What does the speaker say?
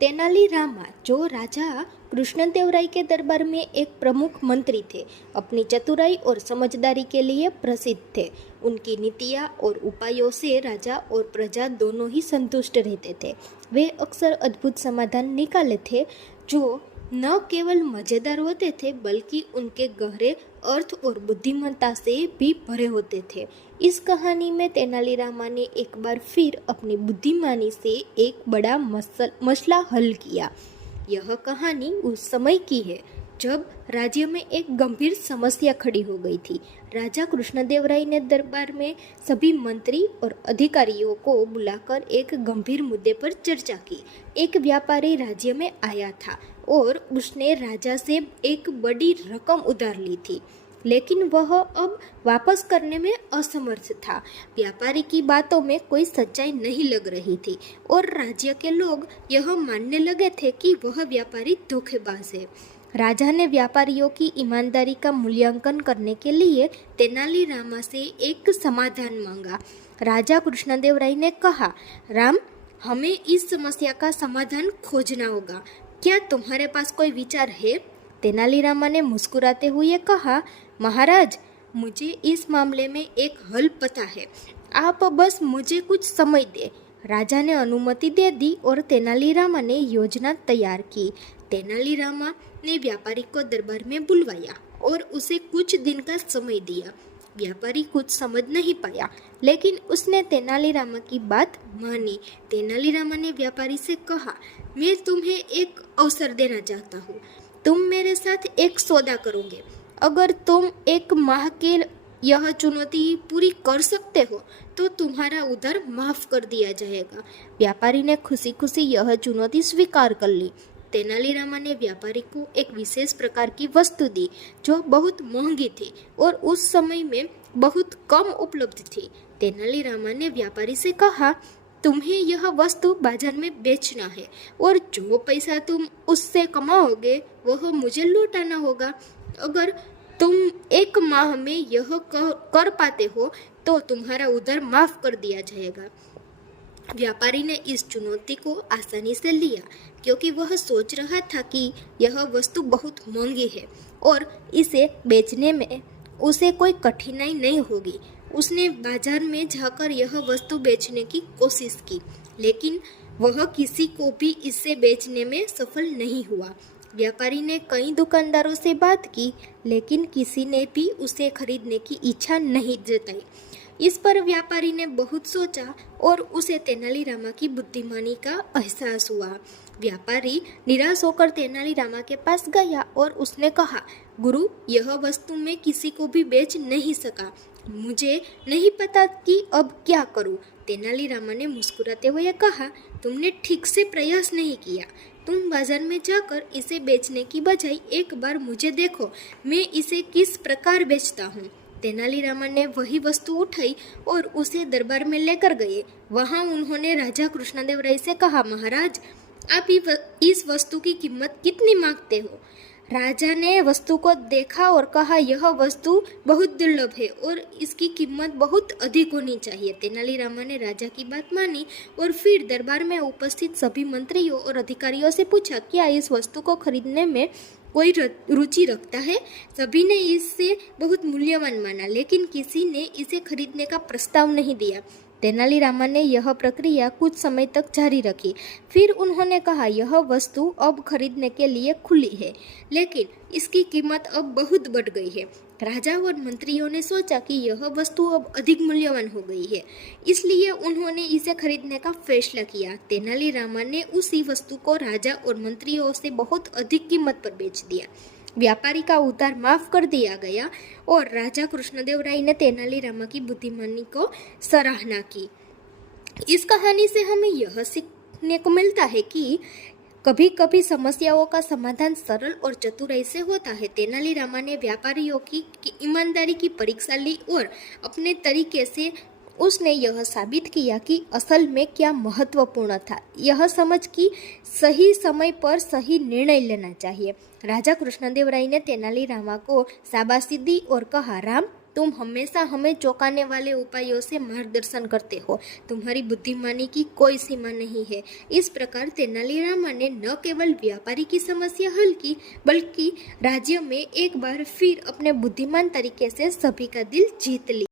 तेनालीरामा जो राजा कृष्णदेवराय के दरबार में एक प्रमुख मंत्री थे, अपनी चतुराई और समझदारी के लिए प्रसिद्ध थे। उनकी नीतियाँ और उपायों से राजा और प्रजा दोनों ही संतुष्ट रहते थे। वे अक्सर अद्भुत समाधान निकाले थे जो न केवल मज़ेदार होते थे बल्कि उनके गहरे अर्थ और बुद्धिमत्ता से भी भरे होते थे। इस कहानी में तेनालीरामा ने एक बार फिर अपनी बुद्धिमानी से एक बड़ा मसला हल किया। यह कहानी उस समय की है जब राज्य में एक गंभीर समस्या खड़ी हो गई थी। राजा कृष्णदेवराय ने दरबार में सभी मंत्री और अधिकारियों को बुलाकर एक गंभीर मुद्दे पर चर्चा की। एक व्यापारी राज्य में आया था और उसने राजा से एक बड़ी रकम उधार ली थी, लेकिन वह अब वापस करने में असमर्थ था। व्यापारी की बातों में कोई सच्चाई नहीं लग रही थी और राज्य के लोग यह मानने लगे थे कि वह व्यापारी धोखेबाज है। राजा ने व्यापारियों की ईमानदारी का मूल्यांकन करने के लिए तेनालीरामा से एक समाधान मांगा। राजा कृष्णदेवराय ने कहा, राम, हमें इस समस्या का समाधान खोजना होगा। क्या तुम्हारे पास कोई विचार है? तेनालीरामा ने मुस्कुराते हुए कहा, महाराज, मुझे इस मामले में एक हल पता है। आप बस मुझे कुछ समय दें। राजा ने अनुमति दे दी और तेनालीरामा ने योजना तैयार की। तेनालीरामा ने व्यापारी को दरबार में बुलवाया और उसे कुछ दिन का समय दिया। व्यापारी कुछ समझ नहीं पाया, लेकिन उसने तेनालीरामा की बात मानी। तेनालीरामा ने व्यापारी से कहा, मैं तुम्हें एक अवसर देना चाहता हूँ। तुम मेरे साथ एक सौदा करोगे। अगर तुम 1 माह के यह चुनौती पूरी कर सकते हो तो तुम्हारा उधार माफ कर दिया जाएगा। व्यापारी ने खुशी खुशी यह चुनौती स्वीकार कर ली। तेनालीरामा ने व्यापारी को एक विशेष प्रकार की वस्तु दी जो बहुत महंगी थी और उस समय में बहुत कम उपलब्ध थी। तेनालीरामा ने व्यापारी से कहा, तुम्हें यह वस्तु बाजार में बेचना है और जो पैसा तुम उससे कमाओगे वह मुझे लौटाना होगा। अगर तुम 1 माह में यह कर पाते हो तो तुम्हारा उधार माफ कर दिया जाएगा। व्यापारी ने इस चुनौती को आसानी से लिया क्योंकि वह सोच रहा था कि यह वस्तु बहुत महंगी है और इसे बेचने में उसे कोई कठिनाई नहीं होगी। उसने बाजार में जाकर यह वस्तु बेचने की कोशिश की, लेकिन वह किसी को भी इसे बेचने में सफल नहीं हुआ। व्यापारी ने कई दुकानदारों से बात की, लेकिन किसी ने भी उसे खरीदने की इच्छा नहीं जताई। इस पर व्यापारी ने बहुत सोचा और उसे तेनालीरामा की बुद्धिमानी का एहसास हुआ। व्यापारी निराश होकर तेनालीरामा के पास गया और उसने कहा, गुरु, यह वस्तु मैं किसी को भी बेच नहीं सका। मुझे नहीं पता कि अब क्या करूं। तेनालीरामा ने मुस्कुराते हुए कहा, तुमने ठीक से प्रयास नहीं किया। तुम बाजार में जाकर इसे बेचने की बजाय एक बार मुझे देखो, मैं इसे किस प्रकार बेचता हूँ। तेनालीरामा ने वही वस्तु उठाई और उसे दरबार में लेकर गए। वहां उन्होंने राजा कृष्णदेवराय से कहा, महाराज, आप इस वस्तु की कीमत कितनी मांगते हो? राजा ने वस्तु को देखा और कहा, यह वस्तु बहुत दुर्लभ है और इसकी कीमत बहुत अधिक होनी चाहिए। तेनालीरामा ने राजा की बात मानी और फिर दरबार में उपस्थित सभी मंत्रियों और अधिकारियों से पूछा, क्या इस वस्तु को खरीदने में कोई रुचि रखता है? सभी ने इसे बहुत मूल्यवान माना, लेकिन किसी ने इसे खरीदने का प्रस्ताव नहीं दिया। तेनालीरामा ने यह प्रक्रिया कुछ समय तक जारी रखी। फिर उन्होंने कहा, यह वस्तु अब खरीदने के लिए खुली है, लेकिन इसकी कीमत अब बहुत बढ़ गई है। राजा और मंत्रियों ने सोचा कि यह वस्तु अब अधिक मूल्यवान हो गई है, इसलिए उन्होंने इसे खरीदने का फैसला किया। तेनालीरामा ने उसी वस्तु को राजा और मंत्रियों से बहुत अधिक कीमत पर बेच दिया। व्यापारी का उधार माफ कर दिया गया और राजा कृष्णदेवराय ने तेनालीरामा की बुद्धिमानी को सराहना की। इस कहानी से हमें यह सीखने को मिलता है कि कभी कभी समस्याओं का समाधान सरल और चतुराई से होता है। तेनालीरामा ने व्यापारियों की ईमानदारी की परीक्षा ली और अपने तरीके से उसने यह साबित किया कि असल में क्या महत्वपूर्ण था। यह समझ कि सही समय पर सही निर्णय लेना चाहिए। राजा कृष्णदेवराय ने तेनालीरामा को शाबाशी दी और कहा, राम, तुम हमेशा हमें चौंकाने वाले उपायों से मार्गदर्शन करते हो। तुम्हारी बुद्धिमानी की कोई सीमा नहीं है। इस प्रकार तेनालीरामा ने न केवल व्यापारी की समस्या हल की, बल्कि राज्य में एक बार फिर अपने बुद्धिमान तरीके से सभी का दिल जीत लिया।